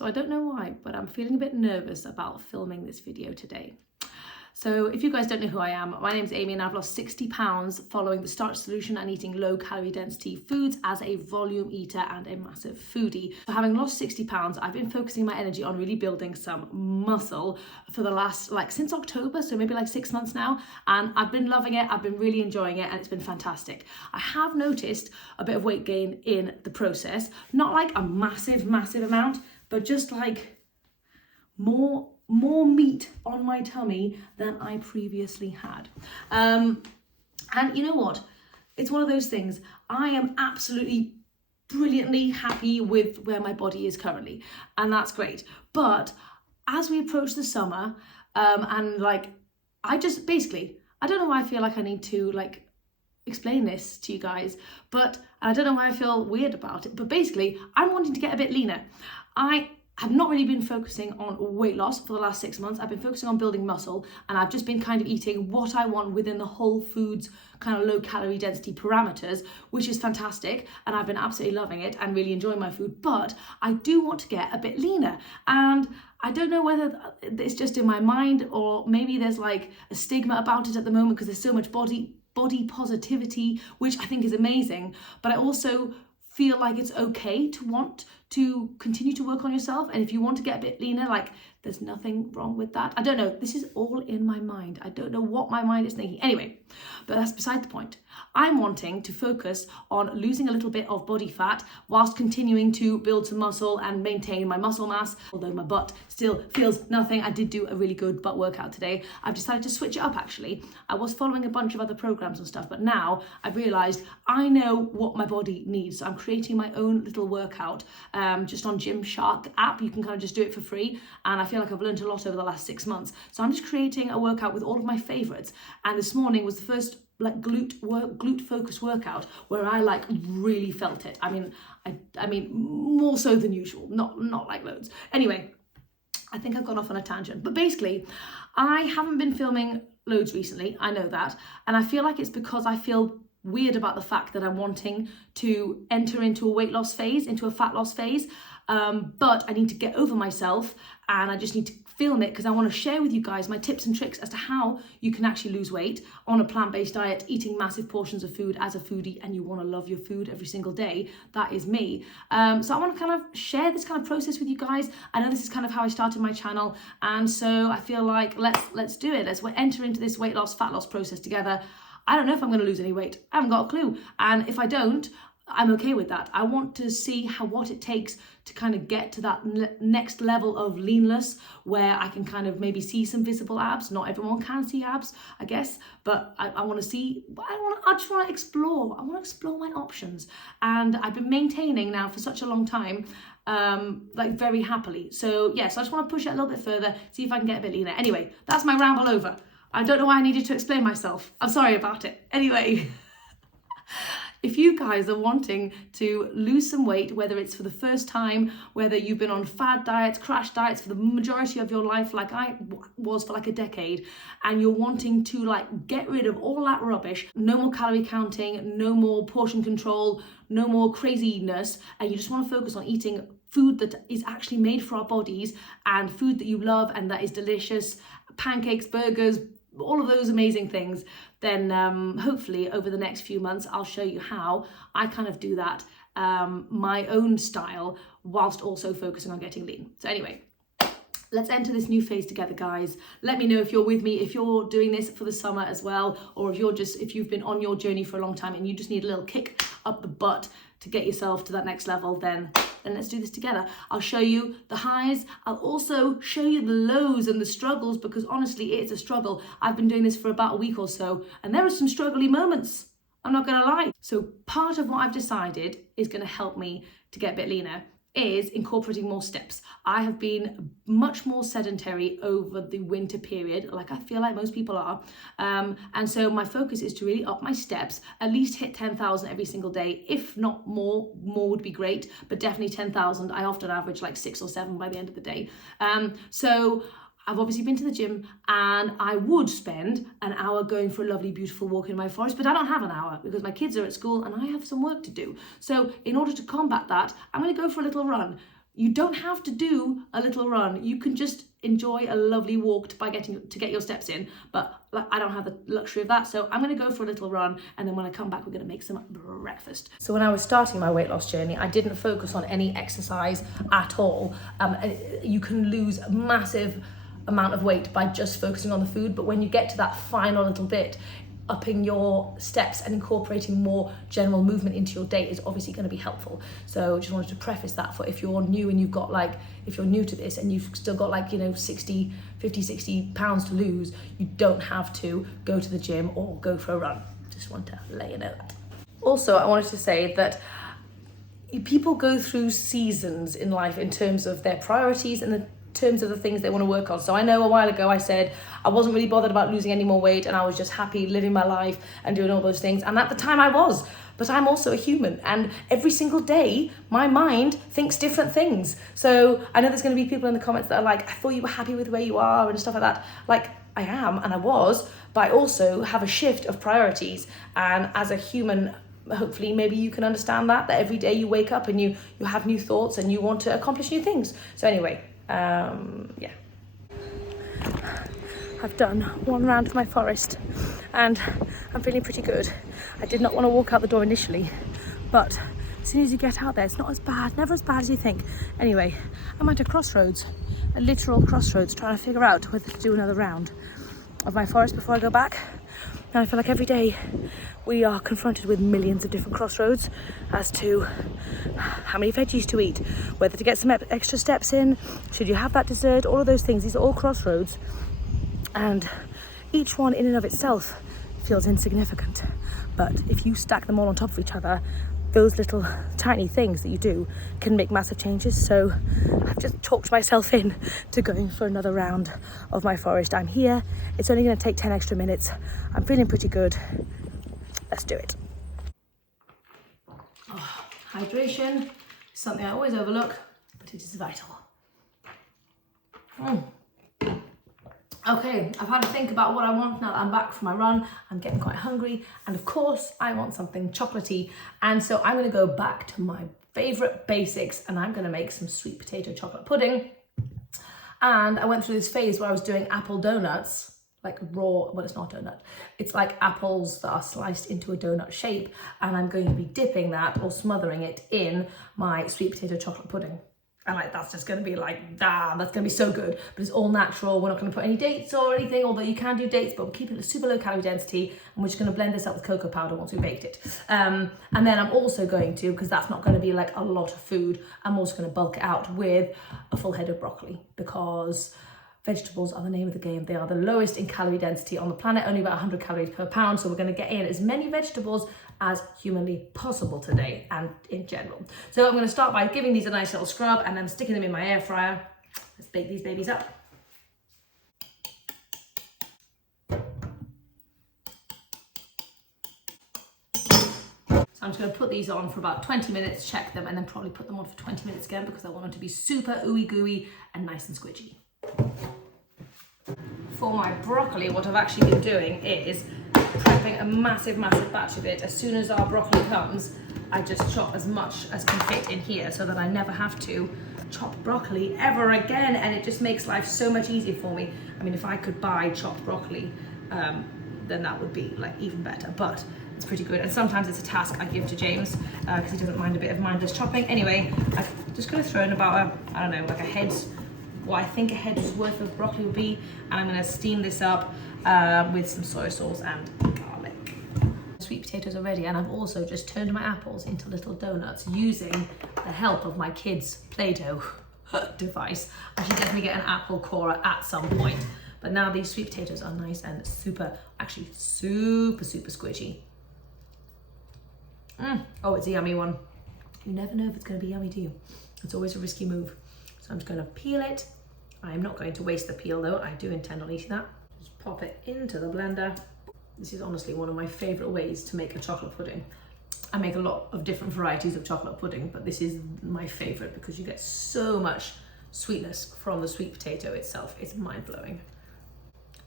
So I don't know why, but I'm feeling a bit nervous about filming this video today. So if you guys don't know who I am, my name's Amy and I've lost 60 pounds following the Starch Solution and eating low calorie density foods as a volume eater and a massive foodie. So having lost 60 pounds, I've been focusing my energy on really building some muscle for the last, since October, so maybe 6 months now. And I've been loving it, I've been really enjoying it, and it's been fantastic. I have noticed a bit of weight gain in the process, not a massive amount, but just more meat on my tummy than I previously had. And you know what? It's one of those things. I am absolutely brilliantly happy with where my body is currently, and that's great. But as we approach the summer, I just basically, I don't know why I feel like I need to explain this to you guys, but I don't know why I feel weird about it, but basically I'm wanting to get a bit leaner. I have not really been focusing on weight loss for the last 6 months. I've been focusing on building muscle, and I've just been kind of eating what I want within the whole foods kind of low calorie density parameters, which is fantastic, and I've been absolutely loving it and really enjoying my food. But I do want to get a bit leaner, and I don't know whether it's just in my mind or maybe there's a stigma about it at the moment because there's so much body positivity, which I think is amazing. But I also feel like it's okay to want to continue to work on yourself, and if you want to get a bit leaner, there's nothing wrong with that. I don't know, this is all in my mind. I don't know what my mind is thinking. Anyway, but that's beside the point. I'm wanting to focus on losing a little bit of body fat whilst continuing to build some muscle and maintain my muscle mass, although my butt still feels nothing. I did do a really good butt workout today. I've decided to switch it up actually. I was following a bunch of other programs and stuff, but now I've realized I know what my body needs. So I'm creating my own little workout just on Gymshark app. You can kind of just do it for free, and I feel like I've learned a lot over the last 6 months. So I'm just creating a workout with all of my favorites, and this morning was the first glute focus workout where I really felt it. I mean more so than usual, not loads. Anyway, I think I've gone off on a tangent, but basically I haven't been filming loads recently. I know that, and I feel like it's because I feel weird about the fact that I'm wanting to enter into a weight loss phase, into a fat loss phase, but I need to get over myself, and I just need to film it because I want to share with you guys my tips and tricks as to how you can actually lose weight on a plant-based diet, eating massive portions of food as a foodie, and you want to love your food every single day. That is me. So I want to kind of share this kind of process with you guys. I know this is kind of how I started my channel, and so I feel like let's do it. Let's enter into this weight loss, fat loss process together. I don't know if I'm going to lose any weight. I haven't got a clue. And if I don't, I'm okay with that. I want to see what it takes to kind of get to that next level of leanness where I can kind of maybe see some visible abs. Not everyone can see abs, I guess, but I want to see, I just want to explore. I want to explore my options. And I've been maintaining now for such a long time, very happily. So yes, I just want to push it a little bit further, see if I can get a bit leaner. Anyway, that's my ramble over. I don't know why I needed to explain myself. I'm sorry about it. Anyway, if you guys are wanting to lose some weight, whether it's for the first time, whether you've been on fad diets, crash diets for the majority of your life, like I was for a decade, and you're wanting to get rid of all that rubbish, no more calorie counting, no more portion control, no more craziness, and you just want to focus on eating food that is actually made for our bodies and food that you love and that is delicious, pancakes, burgers, all of those amazing things, then hopefully over the next few months I'll show you how I kind of do that my own style whilst also focusing on getting lean. So anyway, let's enter this new phase together, guys. Let me know if you're with me, if you're doing this for the summer as well, or if you've been on your journey for a long time and you just need a little kick up the butt to get yourself to that next level, then let's do this together. I'll show you the highs. I'll also show you the lows and the struggles, because honestly, it's a struggle. I've been doing this for about a week or so, and there are some struggly moments. I'm not gonna lie. So part of what I've decided is gonna help me to get a bit leaner is incorporating more steps. I have been much more sedentary over the winter period, I feel like most people are. And so my focus is to really up my steps, at least hit 10,000 every single day. If not more would be great, but definitely 10,000. I often average 6 or 7 by the end of the day. So I've obviously been to the gym, and I would spend an hour going for a lovely, beautiful walk in my forest, but I don't have an hour because my kids are at school and I have some work to do. So in order to combat that, I'm going to go for a little run. You don't have to do a little run. You can just enjoy a lovely walk to get your steps in. But I don't have the luxury of that, so I'm going to go for a little run, and then when I come back, we're going to make some breakfast. So when I was starting my weight loss journey, I didn't focus on any exercise at all. You can lose a massive amount of weight by just focusing on the food, but when you get to that final little bit, upping your steps and incorporating more general movement into your day is obviously going to be helpful. So just wanted to preface that for if you're new and you've got like, if you're new to this and you've still got like, 60 pounds to lose, you don't have to go to the gym or go for a run. Just want to let you know that. Also, I wanted to say that people go through seasons in life in terms of their priorities and the terms of the things they want to work on. So I know a while ago I said I wasn't really bothered about losing any more weight, and I was just happy living my life and doing all those things, and at the time I was. But I'm also a human, and every single day my mind thinks different things. So I know there's going to be people in the comments that are like, I thought you were happy with where you are and stuff like that. Like, I am, and I was, but I also have a shift of priorities, and as a human, hopefully maybe you can understand that every day you wake up and you have new thoughts and you want to accomplish new things. So anyway, yeah, I've done one round of my forest and I'm feeling pretty good. I did not want to walk out the door initially, but as soon as you get out there, it's not as bad, never as bad as you think. Anyway, I'm at a crossroads, a literal crossroads, trying to figure out whether to do another round of my forest before I go back. And I feel like every day we are confronted with millions of different crossroads as to how many veggies to eat, whether to get some extra steps in, should you have that dessert, all of those things. These are all crossroads, and each one in and of itself feels insignificant. But if you stack them all on top of each other, those little tiny things that you do can make massive changes. So I've just talked myself in to going for another round of my forest. I'm here. It's only going to take 10 extra minutes. I'm feeling pretty good. Let's do it. Oh, hydration is something I always overlook, but it is vital. Okay, I've had to think about what I want now that I'm back from my run. I'm getting quite hungry, and of course I want something chocolatey, and so I'm going to go back to my favourite basics, and I'm going to make some sweet potato chocolate pudding. And I went through this phase where I was doing apple donuts, like raw, well, it's not a donut, it's like apples that are sliced into a donut shape, and I'm going to be dipping that or smothering it in my sweet potato chocolate pudding. And like, that's just going to be like, that's going to be so good. But it's all natural. We're not going to put any dates or anything, although you can do dates, but we're keeping it super low calorie density. And we're just going to blend this up with cocoa powder once we baked it. And then I'm also going to, because that's not going to be like a lot of food, I'm also going to bulk it out with a full head of broccoli, because vegetables are the name of the game. They are the lowest in calorie density on the planet, only about 100 calories per pound. So we're going to get in as many vegetables as humanly possible today and in general. So I'm going to start by giving these a nice little scrub and then sticking them in my air fryer. Let's bake these babies up. So I'm just going to put these on for about 20 minutes, check them, and then probably put them on for 20 minutes again, because I want them to be super ooey gooey and nice and squidgy. For my broccoli, what I've actually been doing is prepping a massive batch of it. As soon as our broccoli comes, I just chop as much as can fit in here, so that I never have to chop broccoli ever again, and it just makes life so much easier for me. I mean, if I could buy chopped broccoli, then that would be like even better, but it's pretty good. And sometimes it's a task I give to James, because he doesn't mind a bit of mindless chopping. Anyway, I'm just going to throw in about I don't know, like a head's, what I think a head's worth of broccoli would be, and I'm going to steam this up with some soy sauce and garlic. Sweet potatoes are ready, and I've also just turned my apples into little donuts using the help of my kids' Play-Doh device. I should definitely get an apple corer at some point, but now these sweet potatoes are nice and super squishy. Oh, it's a yummy one. You never know if it's going to be yummy, do you? It's always a risky move. So I'm just going to peel it. I'm not going to waste the peel though. I do intend on eating that. Just pop it into the blender. This is honestly one of my favourite ways to make a chocolate pudding. I make a lot of different varieties of chocolate pudding, but this is my favourite because you get so much sweetness from the sweet potato itself. It's mind-blowing.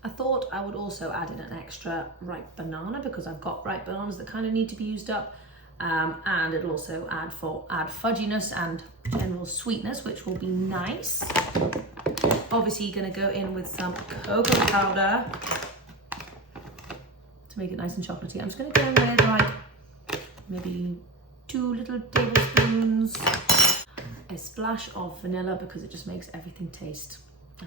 I thought I would also add in an extra ripe banana, because I've got ripe bananas that kind of need to be used up. and it'll also add fudginess and general sweetness, which will be nice. Obviously, you're going to go in with some cocoa powder to make it nice and chocolatey. I'm just going to go in with like maybe 2 little tablespoons, a splash of vanilla because it just makes everything taste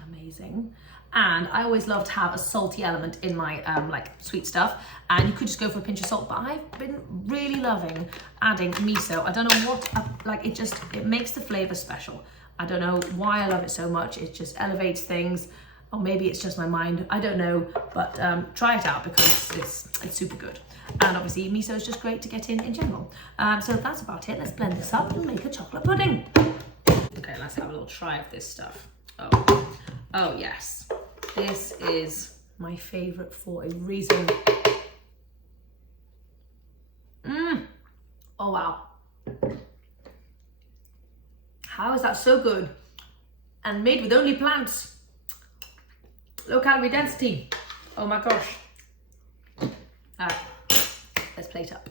amazing. And I always love to have a salty element in my like sweet stuff, and you could just go for a pinch of salt, but I've been really loving adding miso. I don't know what, like it makes the flavor special. I don't know why I love it so much. It just elevates things, or maybe it's just my mind, I don't know, but try it out because it's super good. And obviously miso is just great to get in general. So that's about it. Let's blend this up and make a chocolate pudding. Okay, let's have a little try of this stuff. Oh yes, this is my favorite for a reason. Oh wow. How is that so good? And made with only plants. Low calorie density. Oh my gosh. Let's plate up.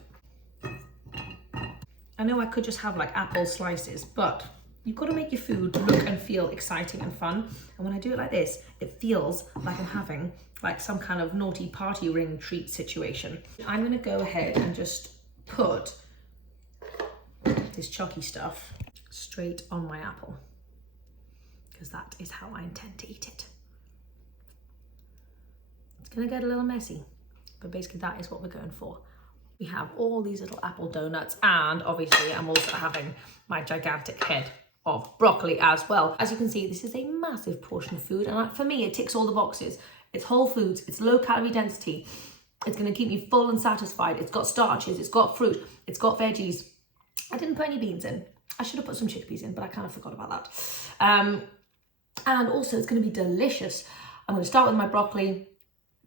I know I could just have like apple slices, but you've got to make your food look and feel exciting and fun. And when I do it like this, it feels like I'm having like some kind of naughty party ring treat situation. I'm gonna go ahead and just put this chalky stuff straight on my apple, because that is how I intend to eat it. It's gonna get a little messy, but basically that is what we're going for. We have all these little apple donuts, and obviously I'm also having my gigantic head of broccoli as well. As you can see, this is a massive portion of food, and for me, it ticks all the boxes. It's whole foods, it's low calorie density, it's gonna keep me full and satisfied, it's got starches, it's got fruit, it's got veggies. I didn't put any beans in. I should have put some chickpeas in, but I kind of forgot about that. And also it's gonna be delicious. I'm gonna start with my broccoli,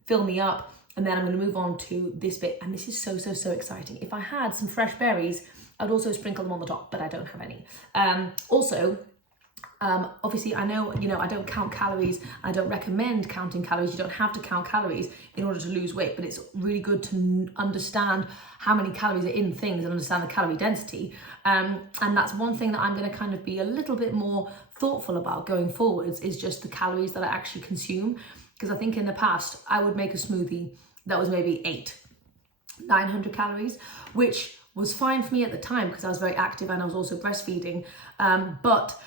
fill me up, and then I'm gonna move on to this bit. And this is so exciting. If I had some fresh berries, I'd also sprinkle them on the top, but I don't have any. Obviously I know, I don't count calories. I don't recommend counting calories. You don't have to count calories in order to lose weight, but it's really good to understand how many calories are in things and understand the calorie density. And that's one thing that I'm gonna kind of be a little bit more thoughtful about going forwards, is just the calories that I actually consume. Because I think in the past, I would make a smoothie that was maybe 900 calories, which was fine for me at the time because I was very active and I was also breastfeeding. But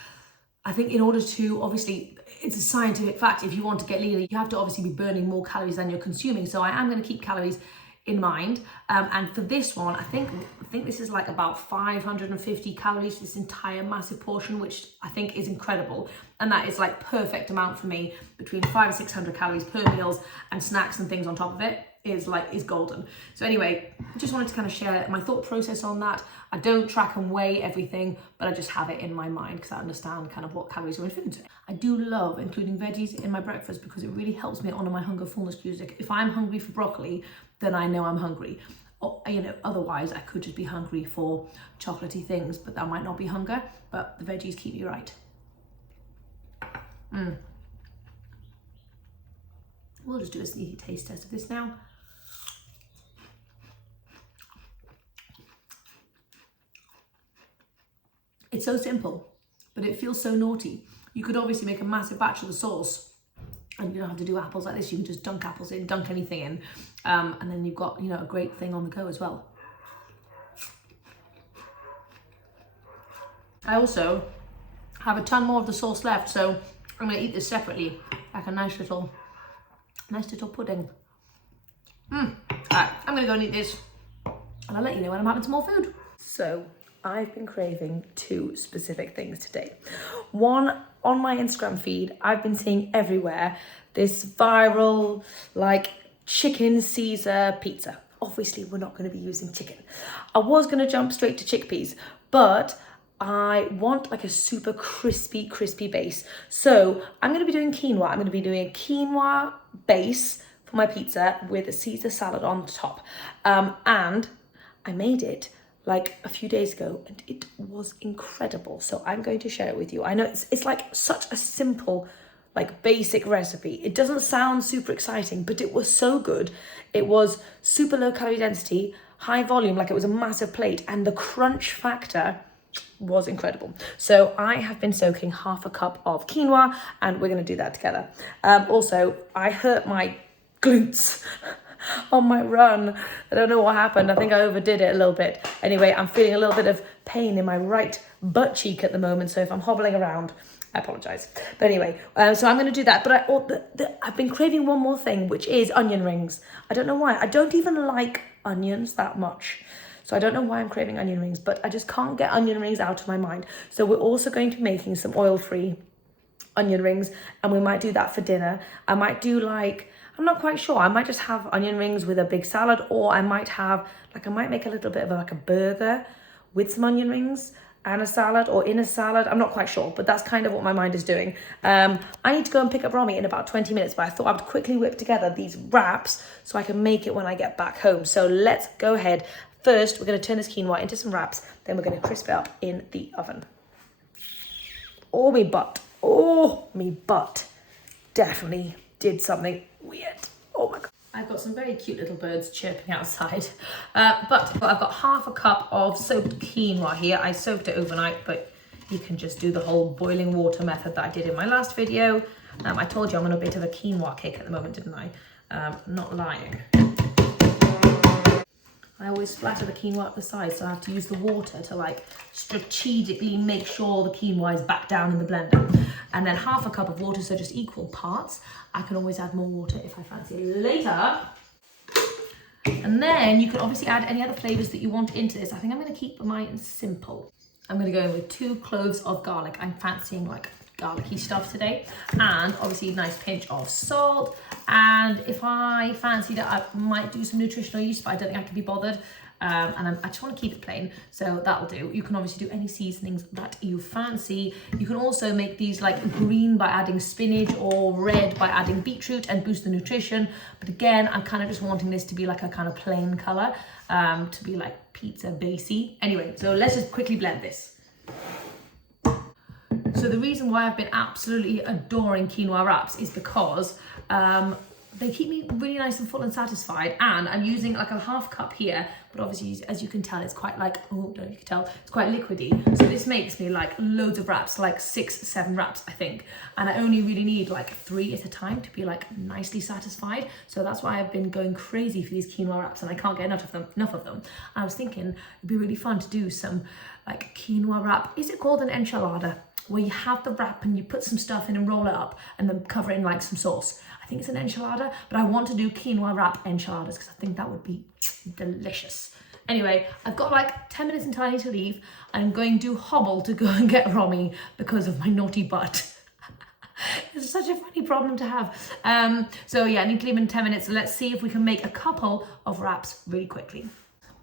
I think in order to, obviously, it's a scientific fact, if you want to get leaner, you have to obviously be burning more calories than you're consuming. So I am going to keep calories in mind. And for this one, I think this is like about 550 calories, this entire massive portion, which I think is incredible. And that is like perfect amount for me. Between 500 and 600 calories per meals, and snacks and things on top of it is golden. So anyway, just wanted to kind of share my thought process on that. I don't track and weigh everything, but I just have it in my mind because I understand kind of what calories are in food. I do love including veggies in my breakfast because it really helps me honor my hunger fullness music. If I'm hungry for broccoli, then I know I'm hungry. Or, otherwise I could just be hungry for chocolatey things, but that might not be hunger, but the veggies keep you right. We'll just do a sneaky taste test of this now. It's so simple, but it feels so naughty. You could obviously make a massive batch of the sauce, and you don't have to do apples like this. You can just dunk apples in, dunk anything in, and then you've got, a great thing on the go as well. I also have a ton more of the sauce left, so I'm gonna eat this separately, like a nice little pudding. All right, I'm gonna go and eat this, and I'll let you know when I'm having some more food. So I've been craving 2 specific things today. One, on my Instagram feed, I've been seeing everywhere this viral, like, chicken Caesar pizza. Obviously, we're not going to be using chicken. I was going to jump straight to chickpeas, but I want like a super crispy base. So I'm going to be doing quinoa. I'm going to be doing a quinoa base for my pizza with a Caesar salad on top. And I made it like a few days ago and it was incredible. So I'm going to share it with you. I know it's like such a simple, like basic recipe. It doesn't sound super exciting, but it was so good. It was super low calorie density, high volume, like it was a massive plate, and the crunch factor was incredible. So I have been soaking half a cup of quinoa, and we're going to do that together. Also, I hurt my glutes on my run. I don't know what happened. I think I overdid it a little bit. Anyway, I'm feeling a little bit of pain in my right butt cheek at the moment, so if I'm hobbling around, I apologise. But anyway, so I'm going to do that. But I've been craving one more thing, which is onion rings. I don't know why. I don't even like onions that much. So I don't know why I'm craving onion rings, but I just can't get onion rings out of my mind. So we're also going to be making some oil-free onion rings, and we might do that for dinner. I might do I'm not quite sure. I might just have onion rings with a big salad, or I might make a little bit of a burger with some onion rings and a salad, or in a salad. I'm not quite sure, but that's kind of what my mind is doing. I need to go and pick up Romy in about 20 minutes, but I thought I would quickly whip together these wraps so I can make it when I get back home. So let's go ahead. First, we're going to turn this quinoa into some wraps, then we're going to crisp it up in the oven. Oh, me butt definitely did something weird. Oh my God. I've got some very cute little birds chirping outside. But I've got half a cup of soaked quinoa here. I soaked it overnight, but you can just do the whole boiling water method that I did in my last video. I told you I'm on a bit of a quinoa kick at the moment, didn't I? Not lying. I always splatter the quinoa up the side, so I have to use the water to strategically make sure the quinoa is back down in the blender. And then half a cup of water, so just equal parts. I can always add more water if I fancy it later. And then you can obviously add any other flavours that you want into this. I think I'm going to keep mine simple. I'm going to go in with 2 cloves of garlic. I'm fancying garlicky stuff today, and obviously a nice pinch of salt. And if I fancy that, I might do some nutritional yeast, but I don't think I can be bothered. And I just want to keep it plain, so that'll do. You can obviously do any seasonings that you fancy. You can also make these green by adding spinach, or red by adding beetroot, and boost the nutrition. But again, I'm kind of just wanting this to be a kind of plain colour, to be pizza basey. Anyway, so let's just quickly blend this. So the reason why I've been absolutely adoring quinoa wraps is because they keep me really nice and full and satisfied, and I'm using a half cup here, but obviously as you can tell, it's quite it's quite liquidy. So this makes me loads of wraps, 6-7 wraps I think, and I only really need 3 at a time to be nicely satisfied. So that's why I've been going crazy for these quinoa wraps, and I can't get enough of them. I was thinking it'd be really fun to do some quinoa wrap. Is it called an enchilada? Where you have the wrap and you put some stuff in and roll it up and then cover it in some sauce. I think it's an enchilada, but I want to do quinoa wrap enchiladas because I think that would be delicious. Anyway, I've got 10 minutes until I need to leave. I'm going to hobble to go and get Romy because of my naughty butt. It's such a funny problem to have. So yeah, I need to leave in 10 minutes. So let's see if we can make a couple of wraps really quickly.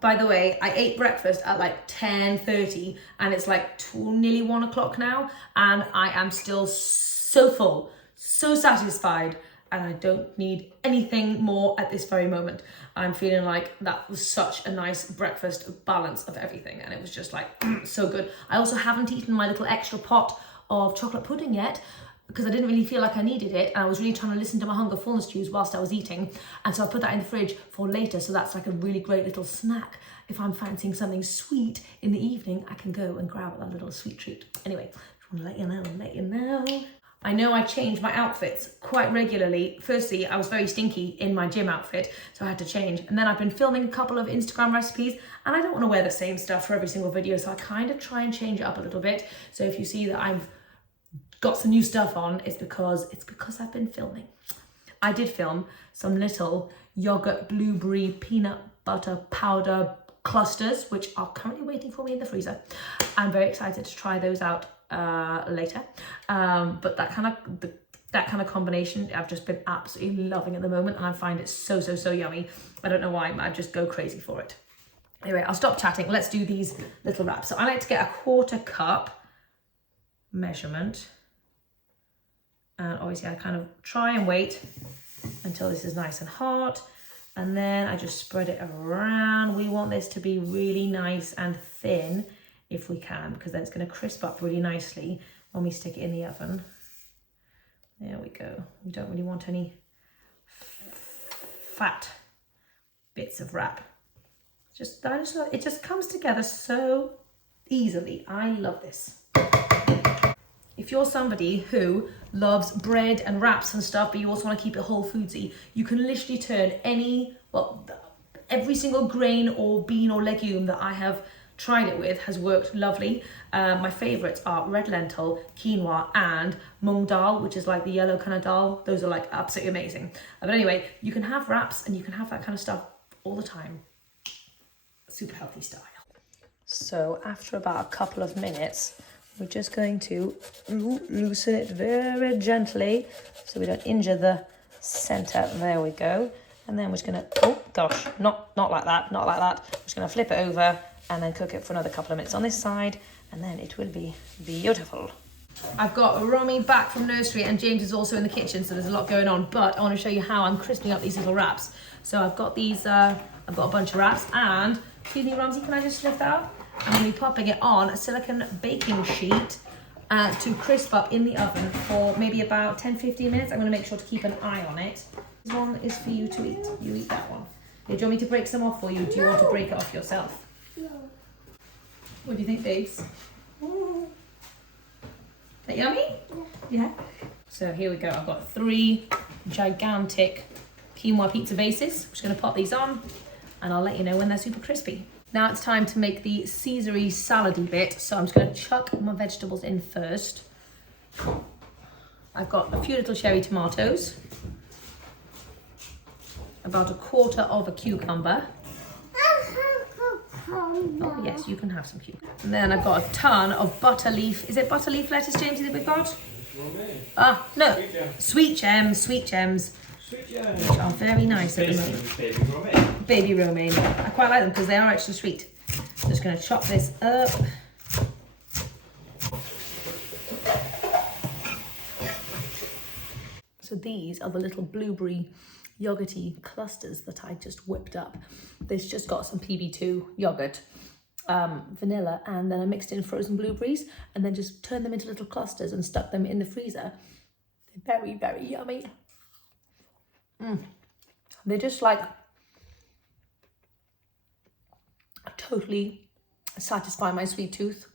By the way, I ate breakfast at 10:30 and it's nearly 1 o'clock now, and I am still so full, so satisfied, and I don't need anything more at this very moment. I'm feeling that was such a nice breakfast balance of everything, and it was just so good. I also haven't eaten my little extra pot of chocolate pudding yet, because I didn't really feel like I needed it, and I was really trying to listen to my hunger fullness cues whilst I was eating, and so I put that in the fridge for later, so that's a really great little snack. If I'm fancying something sweet in the evening, I can go and grab that little sweet treat. Anyway, just want to let you know. I know I change my outfits quite regularly. Firstly, I was very stinky in my gym outfit, so I had to change, and then I've been filming a couple of Instagram recipes, and I don't want to wear the same stuff for every single video, so I kind of try and change it up a little bit. So if you see that I've got some new stuff on, it's because I've been filming. I did film some little yogurt blueberry peanut butter powder clusters, which are currently waiting for me in the freezer. I'm very excited to try those out later. But that kind of combination I've just been absolutely loving at the moment, and I find it so yummy. I don't know why, but I just go crazy for it. Anyway, I'll stop chatting. Let's do these little wraps. So I like to get a 1/4 cup measurement. And obviously I kind of try and wait until this is nice and hot, and then I just spread it around. We want this to be really nice and thin if we can, because then it's going to crisp up really nicely when we stick it in the oven. There we go. We don't really want any fat bits of wrap. It just comes together so easily. I love this. If you're somebody who loves bread and wraps and stuff, but you also want to keep it whole foodsy, you can literally turn every single grain or bean or legume that I have tried it with has worked lovely. My favorites are red lentil, quinoa, and mung dal, which is like the yellow kind of dal. Those are like absolutely amazing. But anyway, you can have wraps and you can have that kind of stuff all the time. Super healthy style. So after about a couple of minutes, we're just going to loosen it very gently so we don't injure the center. There we go. And then we're just gonna, oh gosh, not like that, not like that. We're just gonna flip it over and then cook it for another couple of minutes on this side, and then it will be beautiful. I've got Romy back from nursery and James is also in the kitchen, so there's a lot going on, but I want to show you how I'm crisping up these little wraps. So I've got these, I've got a bunch of wraps, and excuse me, Ramsey, can I just lift that up? I'm going to be popping it on a silicone baking sheet to crisp up in the oven for maybe about 10-15 minutes. I'm going to make sure to keep an eye on it. This one is for you to eat. You eat that one. Yeah, do you want me to break some off for you? Do you want to break it off yourself? No. What do you think, babes? Is that yummy? Yeah. So here we go. I've got 3 gigantic quinoa pizza bases. I'm just going to pop these on and I'll let you know when they're super crispy. Now it's time to make the Caesary salady bit. So I'm just going to chuck my vegetables in first. I've got a few little cherry tomatoes, about 1/4 of a cucumber. Oh yes, you can have some cucumber. And then I've got a ton of butter leaf. Is it butter leaf lettuce, James, that we've got? Ah, no, sweet gems, which are very nice at the moment. Baby romaine. I quite like them because they are actually sweet. I'm just going to chop this up. So these are the little blueberry yogurty clusters that I just whipped up. This just got some PB2 yogurt, vanilla, and then I mixed in frozen blueberries and then just turned them into little clusters and stuck them in the freezer. They're very, very yummy. They just like totally satisfy my sweet tooth,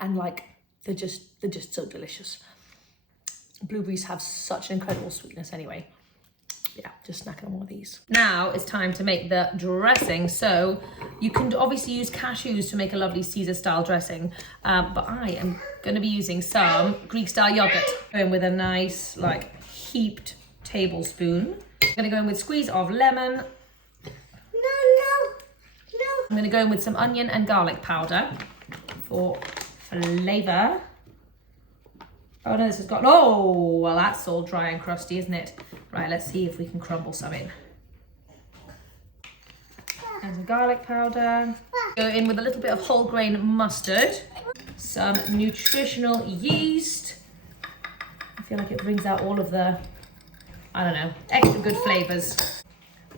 and like they're just so delicious. Blueberries have such an incredible sweetness anyway. Yeah, just snacking on one of these. Now it's time to make the dressing. So you can obviously use cashews to make a lovely Caesar style dressing, but I am going to be using some Greek style yogurt. Going with a nice like heaped tablespoon. I'm going to go in with squeeze of lemon. I'm going to go in with some onion and garlic powder for flavour. Oh no, this has got, oh, well that's all dry and crusty, isn't it? Right, let's see if we can crumble some in. And some garlic powder. Go in with a little bit of whole grain mustard. Some nutritional yeast. I feel like it brings out all of the, I don't know, extra good flavours.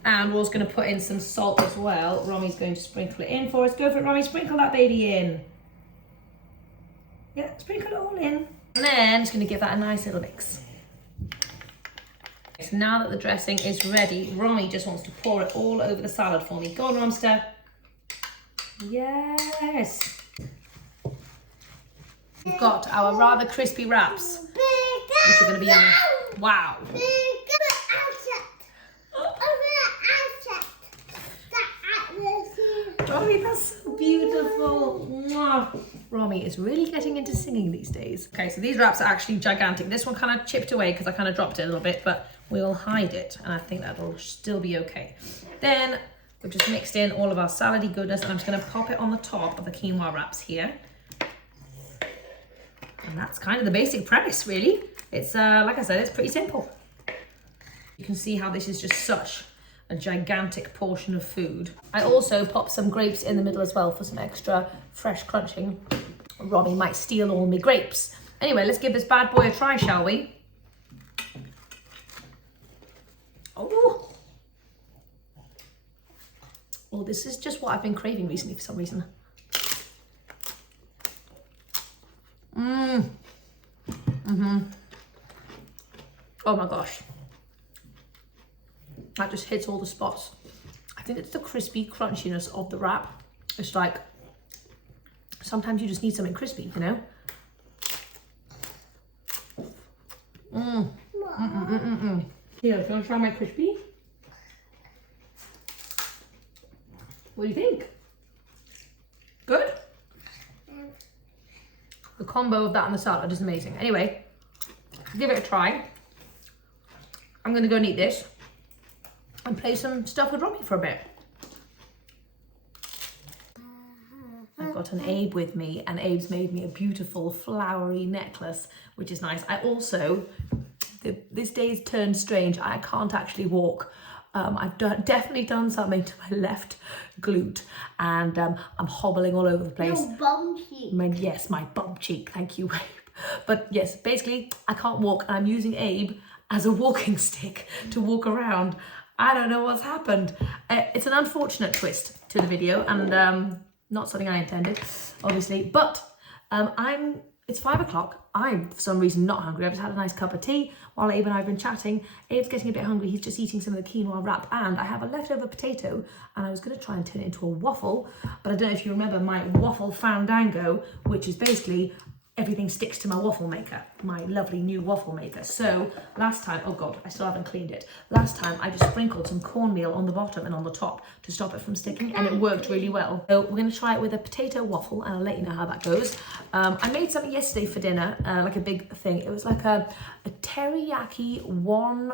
And we're also going to put in some salt as well. Romy's going to sprinkle it in for us. Go for it, Romy, sprinkle that baby in. Yeah, sprinkle it all in. And then just going to give that a nice little mix. So now that the dressing is ready, Romy just wants to pour it all over the salad for me. Go on, Romster. Yes. We've got our rather crispy wraps, which are going to be yummy. Wow. Romy, that's so beautiful. Mwah. Romy is really getting into singing these days. Okay, so these wraps are actually gigantic. This one kind of chipped away because I kind of dropped it a little bit, but we'll hide it and I think that'll still be okay. Then we've just mixed in all of our salady goodness and I'm just going to pop it on the top of the quinoa wraps here. And that's kind of the basic premise, really. It's, like I said, it's pretty simple. You can see how this is just such a gigantic portion of food. I also popped some grapes in the middle as well for some extra fresh crunching. Romy might steal all my grapes. Anyway, let's give this bad boy a try, shall we? Oh, well, this is just what I've been craving recently for some reason. Oh my gosh. That just hits all the spots. I think it's the crispy crunchiness of the wrap. It's like, sometimes you just need something crispy, you know? Here, do you want to try my crispy? What do you think? Good? The combo of that and the salad is amazing. Anyway, give it a try. I'm gonna go and eat this and play some stuff with Robbie for a bit. I've got an Abe with me, and Abe's made me a beautiful flowery necklace, which is nice. I also, this day's turned strange. I can't actually walk. I've definitely done something to my left glute, and I'm hobbling all over the place. Your bum cheek. Yes, my bum cheek. Thank you, Abe. But yes, basically, I can't walk, and I'm using Abe as a walking stick to walk around. I don't know what's happened. It's an unfortunate twist to the video, and not something I intended, obviously. But it's 5 o'clock. I'm, for some reason, not hungry. I've just had a nice cup of tea while Abe and I have been chatting. Abe's getting a bit hungry. He's just eating some of the quinoa wrap, and I have a leftover potato, and I was going to try and turn it into a waffle, but I don't know if you remember my waffle fandango, which is basically everything sticks to my waffle maker, my lovely new waffle maker. So last time, oh God, I still haven't cleaned it. Last time I just sprinkled some cornmeal on the bottom and on the top to stop it from sticking, and it worked really well. So we're going to try it with a potato waffle, and I'll let you know how that goes. I made something yesterday for dinner, like a big thing. It was like a teriyaki one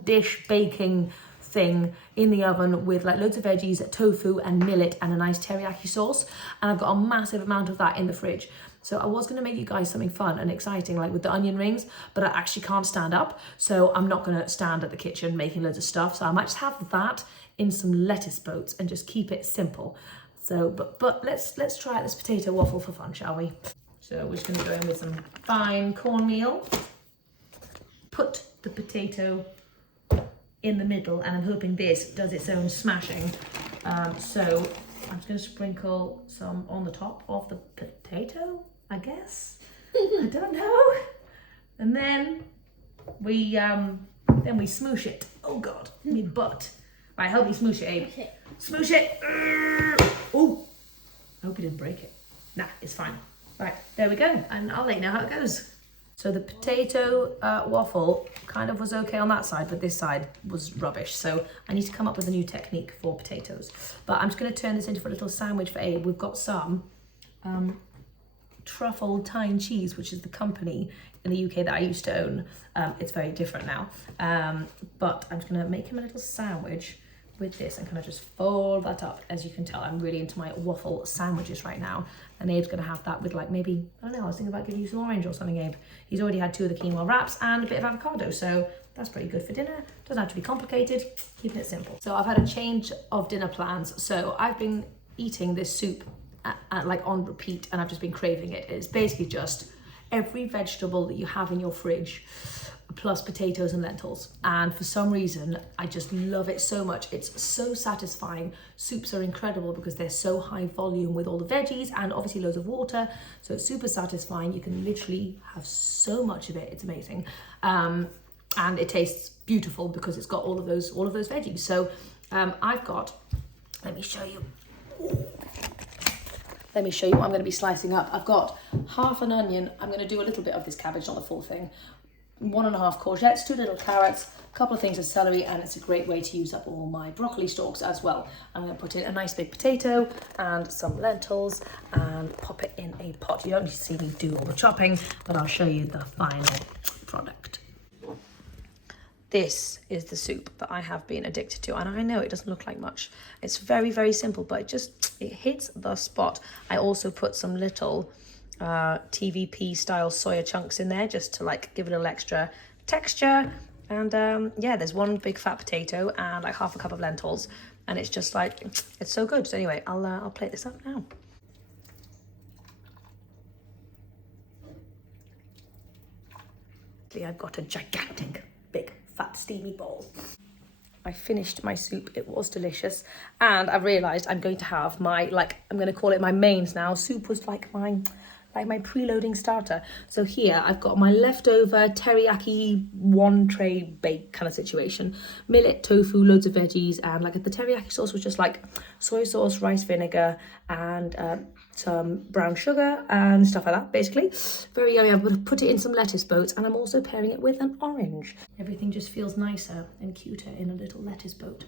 dish baking thing in the oven with like loads of veggies, tofu and millet, and a nice teriyaki sauce, and I've got a massive amount of that in the fridge. So I was going to make you guys something fun and exciting, like with the onion rings, but I actually can't stand up, so I'm not going to stand at the kitchen making loads of stuff. So I might just have that in some lettuce boats and just keep it simple. So but let's try out this potato waffle for fun, shall we? So we're just going to go in with some fine cornmeal, put the potato in the middle, and I'm hoping this does its own smashing. So I'm just going to sprinkle some on the top of the potato, I guess. I don't know. And then we smoosh it. Oh God, me butt. Right, help me smoosh it, Abe. Okay. Smoosh it. Oh, I hope you didn't break it. Nah, it's fine. Right, there we go, and I'll let you know how it goes. So the potato waffle kind of was okay on that side, but this side was rubbish. So I need to come up with a new technique for potatoes. But I'm just going to turn this into a little sandwich for Abe. We've got some truffle thyme cheese, which is the company in the UK that I used to own. It's very different now. But I'm just going to make him a little sandwich with this and kind of just fold that up. As you can tell, I'm really into my waffle sandwiches right now, and Abe's gonna have that with like maybe, I don't know, I was thinking about giving you some orange or something, Abe. He's already had 2 of the quinoa wraps and a bit of avocado, so that's pretty good for dinner. Doesn't have to be complicated, keeping it simple. So I've had a change of dinner plans. So I've been eating this soup like on repeat, and I've just been craving it. It's basically just every vegetable that you have in your fridge plus potatoes and lentils, and for some reason I just love it so much. It's so satisfying. Soups are incredible because they're so high volume with all the veggies and obviously loads of water, so it's super satisfying. You can literally have so much of it. It's amazing, and it tastes beautiful because it's got all of those veggies. So I've got, let me show you what I'm going to be slicing up. I've got half an onion. I'm going to do a little bit of this cabbage, not the full thing. 1.5 courgettes, 2 little carrots, a couple of things of celery, and it's a great way to use up all my broccoli stalks as well. I'm going to put in a nice big potato and some lentils and pop it in a pot. You don't need to see me do all the chopping, but I'll show you the final product. This is the soup that I have been addicted to, and I know it doesn't look like much. It's very, very simple, but it hits the spot. I also put some little TVP style soya chunks in there just to like give it a little extra texture, and yeah, there's 1 big fat potato and like half a cup of lentils, and it's just like, it's so good. So anyway, I'll plate this up now. I've got a gigantic big fat steamy bowl. I finished my soup. It was delicious, and I've realized I'm going to have my, like, I'm going to call it my mains now. Soup was like my like my preloading starter. So here I've got my leftover teriyaki one tray bake kind of situation. Millet, tofu, loads of veggies, and like the teriyaki sauce was just like soy sauce, rice vinegar, and some brown sugar and stuff like that, basically. Very yummy. I'm going to put it in some lettuce boats, and I'm also pairing it with an orange. Everything just feels nicer and cuter in a little lettuce boat.